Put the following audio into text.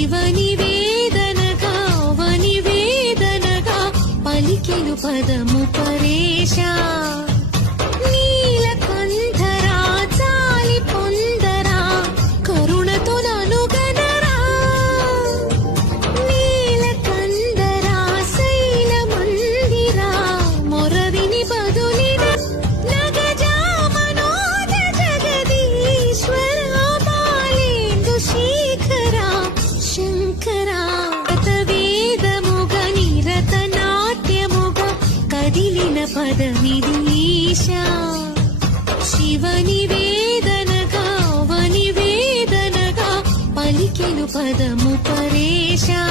శివనివేదనగా వనివేదనగా పలికెను పదము పరేశా నీలకంఠరా చాలి పొందరా కరుణతో ననుగనరా నీలకంఠరా శైల మందిరా మొరవిని బదులిన నగజా మనోజ జగదీశ్వరా బాలేందు శేఖరా శంకరా వేదముగ నిరత నాట్యముగ కదిలిన పదమిది ఈశా శివనివేదనగా వనివేదనగా పలికెను పదము పరేశా